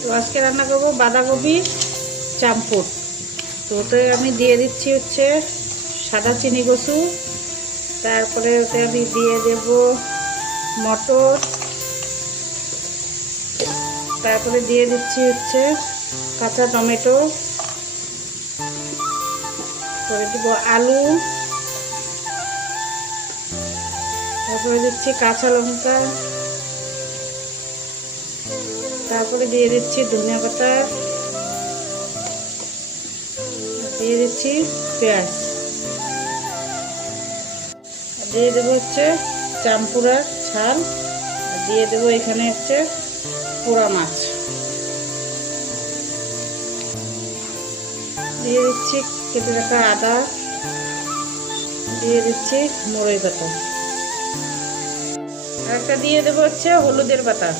তো আজকে রান্না করবো বাঁধাকপি চাম্পুর। তো ওতে আমি দিয়ে দিচ্ছি হচ্ছে সাদা চিনি কচু, তারপরে ওতে আমি দিয়ে দেব মটর, তারপরে দিয়ে দিচ্ছি হচ্ছে কাঁচা টমেটো, করে দেব আলু, তারপরে দিচ্ছি কাঁচা লঙ্কা, তারপরে দিয়ে দিচ্ছি ধনিয়া পাতা, দিয়ে দিচ্ছি পেঁয়াজ, দিয়ে দেবো হচ্ছে চাম্পুরার ছাল, আর দিয়ে দেবো এখানে হচ্ছে পোড়া মাছ, দিয়ে দিচ্ছি কেটে রাখা আদা, দিয়ে দিচ্ছি মুরই পাতা, আর একটা দিয়ে দেবো হচ্ছে হলুদের পাতা।